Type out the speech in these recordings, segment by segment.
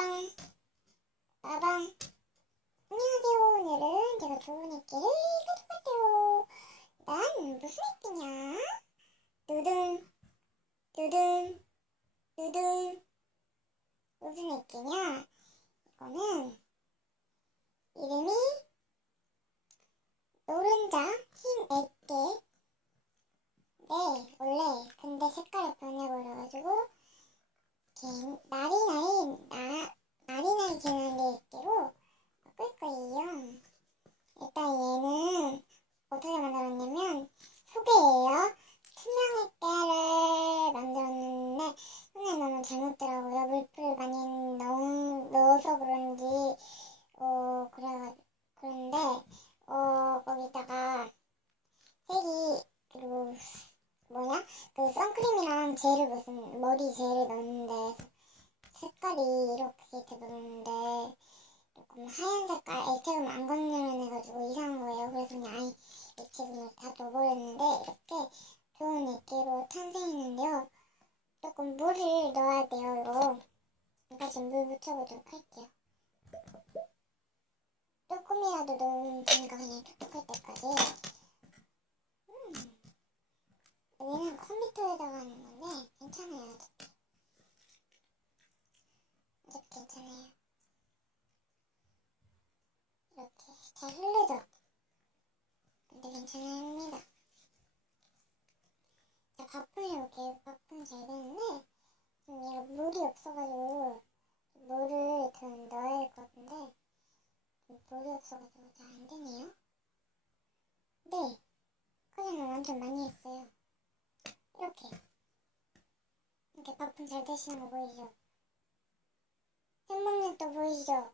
빠방 빠방. 안녕하세요. 오늘은 제가 좋은 액기를 가져왔대요. 난 무슨 액기냐? 두둥 두둥 두둥. 무슨 액기냐? 이거는 이름이 노른자 흰 액기. 네, 원래 근데 색깔이 변해버려가지고 나리나리 진한 액기로 바꿀 거예요. 일단 얘는 어떻게 만들었냐면 소개예요. 투명 액기를 만들었는데 손에 너무 잘 묻더라고요. 물풀 많이 넣어서 그런지 그런데 거기다가 색이 그리고 그 선크림이랑 머리 젤을 넣었는데 색깔이 이렇게 되었는데 조금 하얀 색깔 액체금 안 건드려내가지고 이상한 거예요. 그래서 그냥 아예 액체금을 다 넣어버렸는데 이렇게 좋은 액기로 탄생했는데요. 조금 물을 넣어야 돼요. 이거 지금 물 묻혀보도록 할게요. 조금이라도 넣으면 되니까 그냥 촉촉할 때까지. 얘는 컴퓨터에다가 하는 건데 괜찮아요. 아직 괜찮아요. 이렇게 잘 흐르죠? 근데 괜찮습니다. 자, 밥풀 해볼게요. 밥풀 잘 되는데 지금 얘가 물이 없어가지고 물을 더 넣어야 할 것 같은데 물이 없어가지고 잘 안되네요. 네, 커팅을 완전 많이 했어요. 이렇게 밥풀 잘 되시는 거 보이죠? 햄먹는 보이죠?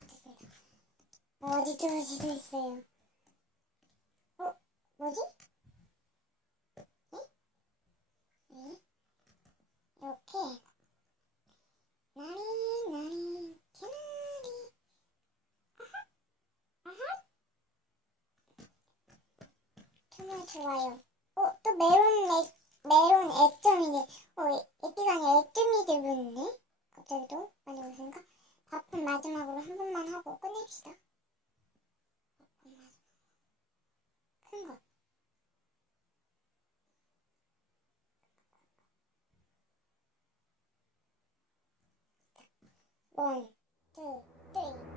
됐습니다. 어디 떨어지고 있어요. 뭐지? 네? 이렇게 나리 개나리 아하 정말 좋아요. 또 메론 액점이네. 액기가 아니라 액점이 되었네. 갑자기 또 많이 웃으니까 밥은 마지막으로 한 번만 하고 끝냅시다. 큰 거. 1, 2, 3